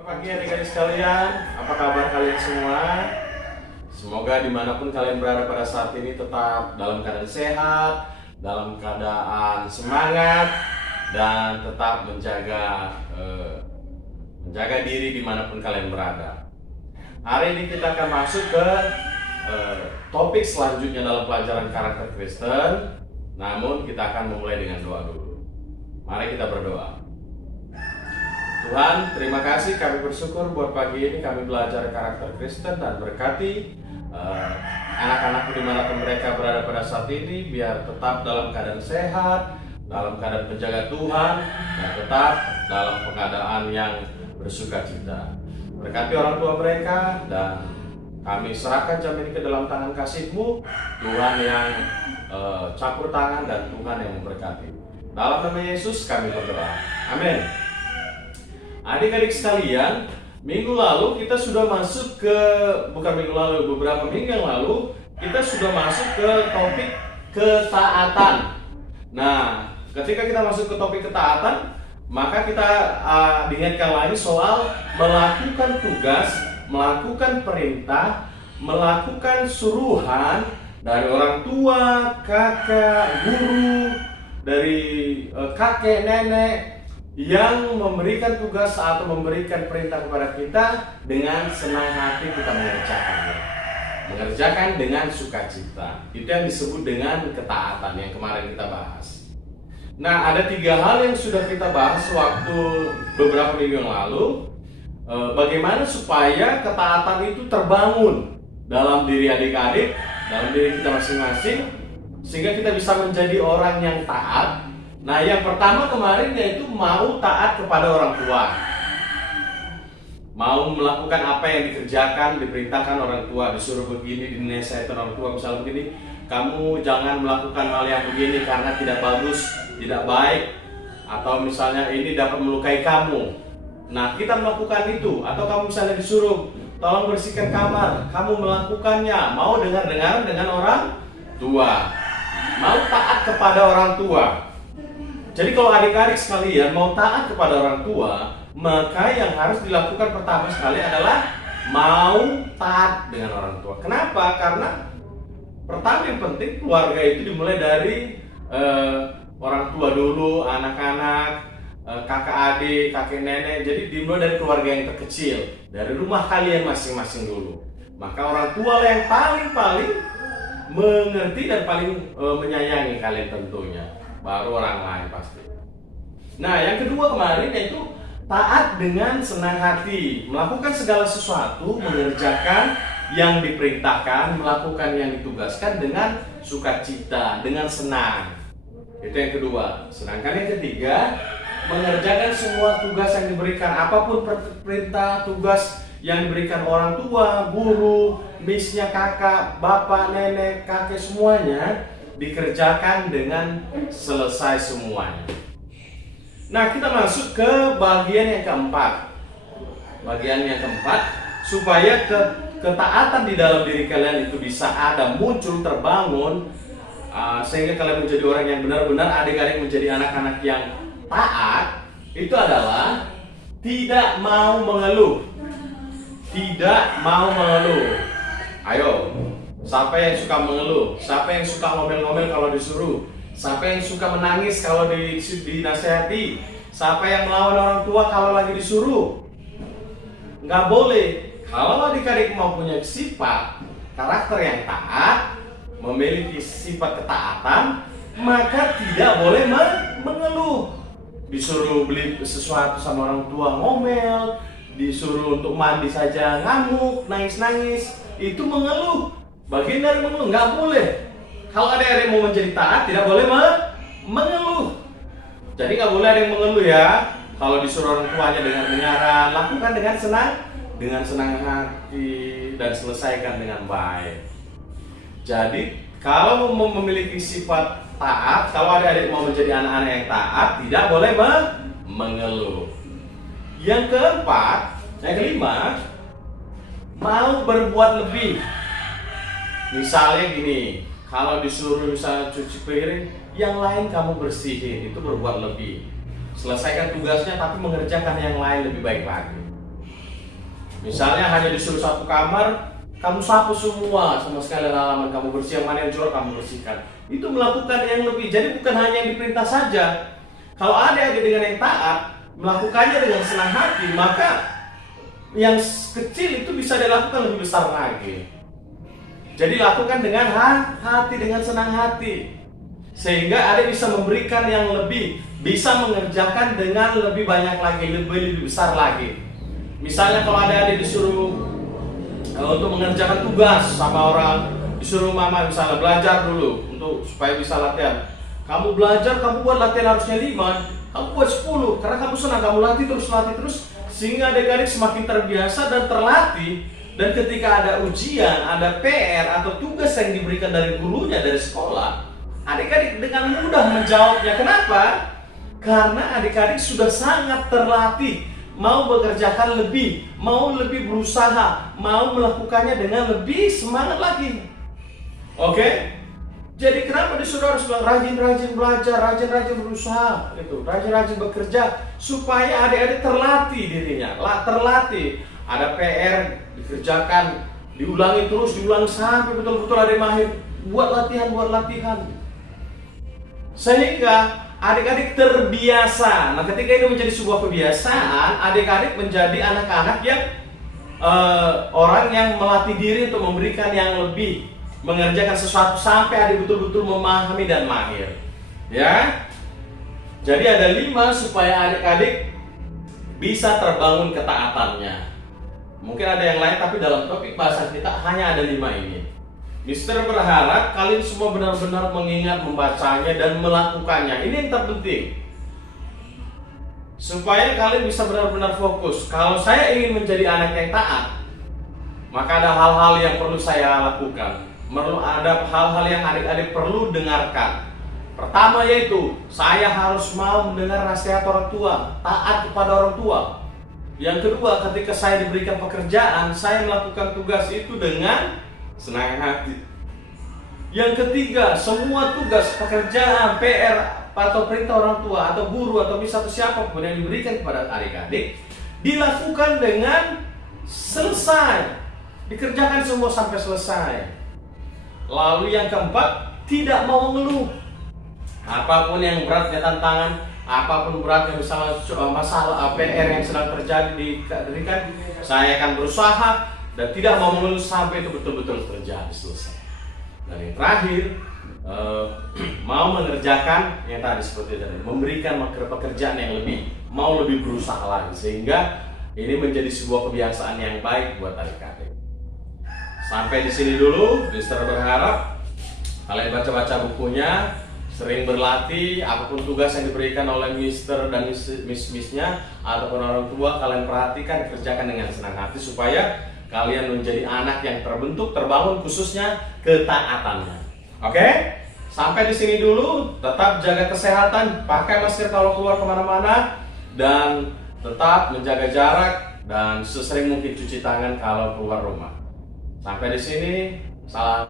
Selamat pagi adik-adik sekalian, apa kabar kalian semua? Semoga dimanapun kalian berada pada saat ini tetap dalam keadaan sehat, dalam keadaan semangat, dan tetap menjaga diri dimanapun kalian berada. Hari ini kita akan masuk ke topik selanjutnya dalam pelajaran karakter Kristen. Namun kita akan memulai dengan doa dulu. Mari kita berdoa. Tuhan, terima kasih, kami bersyukur buat pagi ini kami belajar karakter Kristen dan berkati anak-anakku dimanapun mereka berada pada saat ini, biar tetap dalam keadaan sehat, dalam keadaan menjaga Tuhan, dan tetap dalam keadaan yang bersukacita. Berkati orang tua mereka, dan kami serahkan jam ini ke dalam tangan kasih-Mu, Tuhan yang campur tangan dan Tuhan yang memberkati. Dalam nama Yesus kami berdoa, amin. Adik-adik sekalian, minggu lalu kita sudah masuk ke, beberapa minggu yang lalu kita sudah masuk ke topik ketaatan. Nah, ketika kita masuk ke topik ketaatan, maka kita diingatkan lagi soal melakukan tugas, melakukan perintah, melakukan suruhan dari orang tua, kakak, guru, dari kakek, nenek, yang memberikan tugas atau memberikan perintah kepada kita dengan senang hati kita mengerjakan dengan sukacita. Itu yang disebut dengan ketaatan yang kemarin kita bahas. Nah, ada 3 hal yang sudah kita bahas waktu beberapa minggu yang lalu. Bagaimana supaya ketaatan itu terbangun dalam diri adik-adik, dalam diri kita masing-masing, sehingga kita bisa menjadi orang yang taat. Nah, yang pertama kemarin yaitu mau taat kepada orang tua. Mau melakukan apa yang dikerjakan, diperintahkan orang tua, disuruh begini, dinasihatkan orang tua, misalnya begini, kamu jangan melakukan hal yang begini karena tidak bagus, tidak baik, atau misalnya ini dapat melukai kamu. Nah, kita melakukan itu, atau kamu misalnya disuruh tolong bersihkan kamar, kamu melakukannya, mau dengar-dengaran dengan orang tua, mau taat kepada orang tua. Jadi kalau adik-adik sekalian mau taat kepada orang tua, maka yang harus dilakukan pertama sekali adalah mau taat dengan orang tua. Kenapa? Karena pertama yang penting keluarga itu dimulai dari orang tua dulu, anak-anak, kakak adik, kakek nenek. Jadi dimulai dari keluarga yang terkecil, dari rumah kalian masing-masing dulu. Maka orang tua yang paling mengerti dan paling menyayangi kalian tentunya. Baru orang lain pasti. Nah, yang kedua kemarin yaitu taat dengan senang hati, melakukan segala sesuatu, mengerjakan yang diperintahkan, melakukan yang ditugaskan dengan sukacita, dengan senang. Itu yang kedua. Sedangkan yang ketiga, mengerjakan semua tugas yang diberikan, apapun perintah, tugas yang diberikan orang tua, guru, misnya kakak, bapak, nenek, kakek, semuanya dikerjakan dengan selesai semuanya. Nah, kita masuk ke bagian yang keempat. Bagian yang keempat, supaya ketaatan di dalam diri kalian itu bisa ada, muncul, terbangun, sehingga kalian menjadi orang yang benar-benar adik-adik menjadi anak-anak yang taat, itu adalah tidak mau mengeluh. Tidak mau mengeluh. Ayo, siapa yang suka mengeluh? Siapa yang suka ngomel-ngomel kalau disuruh? Siapa yang suka menangis kalau dinasehati? Siapa yang melawan orang tua kalau lagi disuruh? Nggak boleh. Kalau adik-adik mau punya sifat karakter yang taat, memiliki sifat ketaatan, maka tidak boleh mengeluh. Disuruh beli sesuatu sama orang tua ngomel, disuruh untuk mandi saja ngamuk, nangis-nangis, itu mengeluh. Bagian dari mengeluh, nggak boleh. Kalau ada yang mau menjadi taat, tidak boleh mengeluh. Jadi nggak boleh ada yang mengeluh ya. Kalau disuruh orang tuanya dengar-dengaran, lakukan dengan senang hati dan selesaikan dengan baik. Jadi kalau memiliki sifat taat, kalau ada adik mau menjadi anak-anak yang taat, tidak boleh mengeluh. Yang keempat, yang kelima, mau berbuat lebih. Misalnya gini, kalau disuruh misalnya cuci piring, yang lain kamu bersihin, itu berbuat lebih. Selesaikan tugasnya tapi mengerjakan yang lain lebih baik lagi. Misalnya hanya disuruh satu kamar, kamu sapu semua, sama sekali halaman kamu bersih, yang mana yang jorok kamu bersihkan. Itu melakukan yang lebih. Jadi bukan hanya yang diperintah saja. Kalau adik-adik dengan yang taat, melakukannya dengan senang hati, maka yang kecil itu bisa dilakukan lebih besar lagi. Jadi lakukan dengan hati, dengan senang hati, sehingga adik bisa memberikan yang lebih, bisa mengerjakan dengan lebih banyak lagi, lebih besar lagi. Misalnya kalau adik-adik disuruh untuk mengerjakan tugas sama orang, disuruh mama misalnya belajar dulu untuk supaya bisa latihan. Kamu belajar, kamu buat latihan harusnya 5, kamu buat 10, karena kamu senang, kamu latih terus, sehingga adik-adik semakin terbiasa dan terlatih. Dan ketika ada ujian, ada PR atau tugas yang diberikan dari gurunya, dari sekolah, adik-adik dengan mudah menjawabnya. Kenapa? Karena adik-adik sudah sangat terlatih, mau bekerjakan lebih, mau lebih berusaha, mau melakukannya dengan lebih semangat lagi. Oke? Jadi kenapa disuruh harus rajin-rajin belajar, rajin-rajin berusaha, gitu, rajin-rajin bekerja, supaya adik-adik terlatih dirinya, terlatih. Ada PR dikerjakan, diulangi terus, diulangi sampai betul-betul adik mahir. Buat latihan. Sehingga adik-adik terbiasa. Nah, ketika itu menjadi sebuah kebiasaan, adik-adik menjadi anak-anak yang orang yang melatih diri untuk memberikan yang lebih, mengerjakan sesuatu sampai adik betul-betul memahami dan mahir. Ya. Jadi ada 5 supaya adik-adik bisa terbangun ketaatannya. Mungkin ada yang lain, tapi dalam topik bahasan kita hanya ada 5 ini. Mister berharap kalian semua benar-benar mengingat, membacanya, dan melakukannya. Ini yang terpenting, supaya kalian bisa benar-benar fokus. Kalau saya ingin menjadi anak yang taat, maka ada hal-hal yang perlu saya lakukan. Ada hal-hal yang adik-adik perlu dengarkan. Pertama yaitu, saya harus mau mendengar nasihat orang tua, taat kepada orang tua. Yang kedua, ketika saya diberikan pekerjaan, saya melakukan tugas itu dengan senang hati. Yang ketiga, semua tugas, pekerjaan, PR, atau perintah orang tua, atau guru, atau siapapun yang diberikan kepada adik-adik, dilakukan dengan selesai. Dikerjakan semua sampai selesai. Lalu yang keempat, tidak mau mengeluh. Apapun yang beratnya tantangan, apapun beratnya misalnya masalah PR yang sedang terjadi diberikan, saya akan berusaha dan tidak mau mengeluh sampai itu betul-betul terjadi selesai. Dan yang terakhir, mau mengerjakan yang tadi seperti tadi, memberikan pekerjaan yang lebih, mau lebih berusaha lagi, sehingga ini menjadi sebuah kebiasaan yang baik buat adik-adik. Sampai di sini dulu. Mister berharap kalian baca-baca bukunya, sering berlatih, apapun tugas yang diberikan oleh Mister dan Miss-Miss-nya ataupun orang tua, kalian perhatikan, kerjakan dengan senang hati supaya kalian menjadi anak yang terbentuk, terbangun, khususnya ketaatannya. Oke? Sampai di sini dulu. Tetap jaga kesehatan, pakai masker kalau keluar kemana-mana, dan tetap menjaga jarak dan sesering mungkin cuci tangan kalau keluar rumah. Sampai di sini, salam.